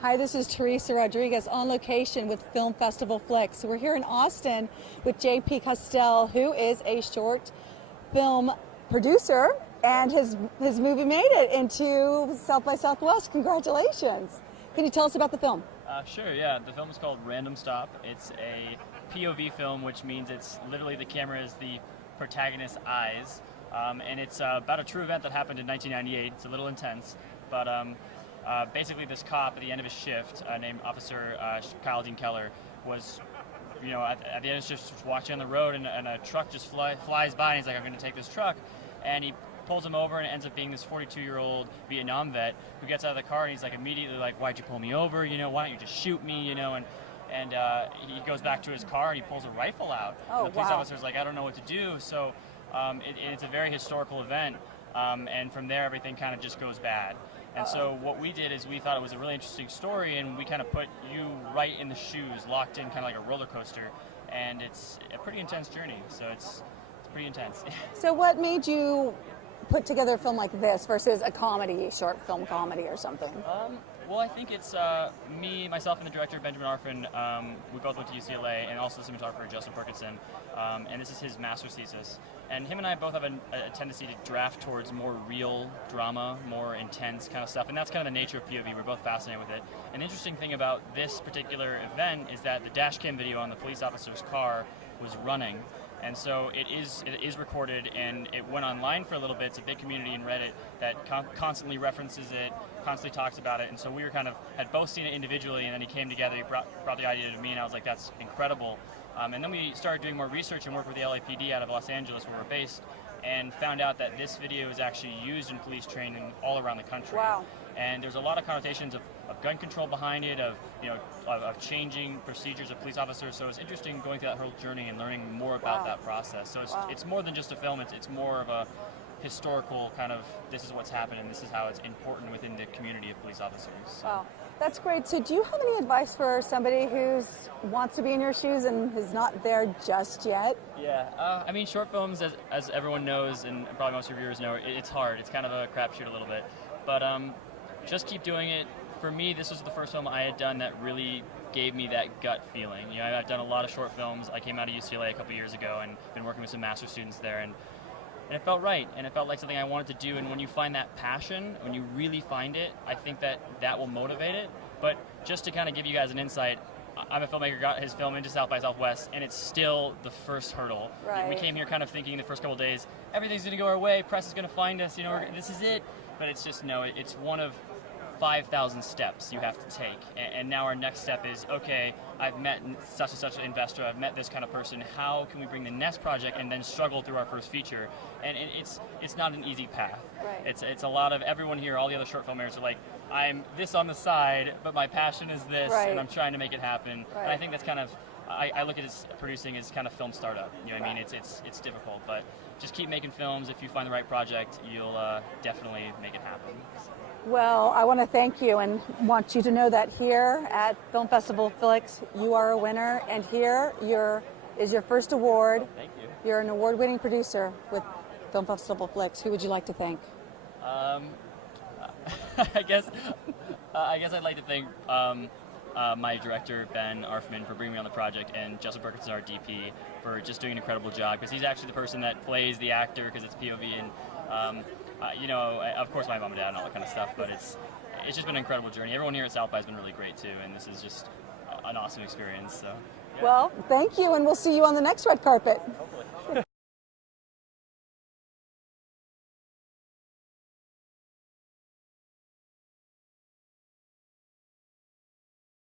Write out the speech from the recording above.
Hi, this is Teresa Rodriguez on location with Film Festival Flicks. We're here in Austin with JP Castel, who is a short film producer, and his movie made it into South by Southwest. Congratulations. Can you tell us about the film? Sure, yeah. The film is called Random Stop. It's a POV film, which means it's literally the camera is the protagonist's eyes. And it's about a true event that happened in 1998. It's a little intense, but basically this cop at the end of his shift, named Officer Kyle Dean Keller, was, at the end of his shift, just watching on the road, and a truck just flies by, and he's like, I'm going to take this truck. And he pulls him over, and it ends up being this 42-year-old Vietnam vet who gets out of the car, and he's like immediately like, why'd you pull me over? Why don't you just shoot me? And he goes back to his car, and he pulls a rifle out. Oh, and the police wow. officer's like, I don't know what to do. So it's a very historical event, and from there everything kind of just goes bad. And so what we did is we thought it was a really interesting story, and we kind of put you right in the shoes, locked in kind of like a roller coaster, and it's a pretty intense journey. So it's pretty intense. So what made you put together a film like this versus a comedy, short film comedy or something? Well, I think it's me, myself, and the director, Benjamin Arfin. We both went to UCLA, and also the cinematographer, Justin Perkinson. And this is his master's thesis. And him and I both have a tendency to draft towards more real drama, more intense kind of stuff. And that's kind of the nature of POV. We're both fascinated with it. An interesting thing about this particular event is that the dash cam video on the police officer's car was running. And so it is recorded, and it went online for a little bit. It's a big community in Reddit that constantly references it, constantly talks about it. And so we were had both seen it individually, and then he came together, he brought the idea to me, and I was like, that's incredible. And then we started doing more research and work with the LAPD out of Los Angeles, where we're based, and found out that this video is actually used in police training all around the country. Wow. And there's a lot of connotations of gun control behind it, of changing procedures of police officers. So it's interesting going through that whole journey and learning more about that process. So it's more than just a film. It's more of a historical kind of, this is what's happened and this is how it's important within the community of police officers. Wow, that's great. So do you have any advice for somebody who wants to be in your shoes and is not there just yet? Yeah, I mean, short films, as everyone knows, and probably most reviewers know, it's hard. It's kind of a crapshoot a little bit. But just keep doing it. For me, this was the first film I had done that really gave me that gut feeling. I've done a lot of short films. I came out of UCLA a couple years ago and been working with some master's students there, and it felt right, and it felt like something I wanted to do. And when you find that passion, when you really find it, I think that will motivate it. But just to kind of give you guys an insight, I'm a filmmaker, got his film into South by Southwest, and it's still the first hurdle. Right. We came here kind of thinking the first couple of days, everything's going to go our way, press is going to find us, this is it. But it's just, no, it's one of 5,000 steps you have to take. And now our next step is, okay, I've met such and such an investor, I've met this kind of person, how can we bring the next project and then struggle through our first feature? And it's not an easy path. Right. It's a lot of, everyone here, all the other short filmmakers are like, I'm this on the side, but my passion is this, right. and I'm trying to make it happen. Right. And I think that's kind of, I look at it as producing as kind of film startup. I mean, it's difficult, but just keep making films. If you find the right project, you'll definitely make it happen. Well, I want to thank you and want you to know that here at Film Festival Flicks, you are a winner, and here is your first award. Thank you. You're an award-winning producer with Film Festival Flicks. Who would you like to thank? I guess I'd like to thank my director, Ben Arfman, for bringing me on the project, and Justin Perkinson, our DP, for just doing an incredible job, because he's actually the person that plays the actor, because it's POV, and of course my mom and dad and all that kind of stuff, but it's just been an incredible journey. Everyone here at South by has been really great too, and this is just an awesome experience. So, yeah. Well, thank you, and we'll see you on the next red carpet. Hopefully.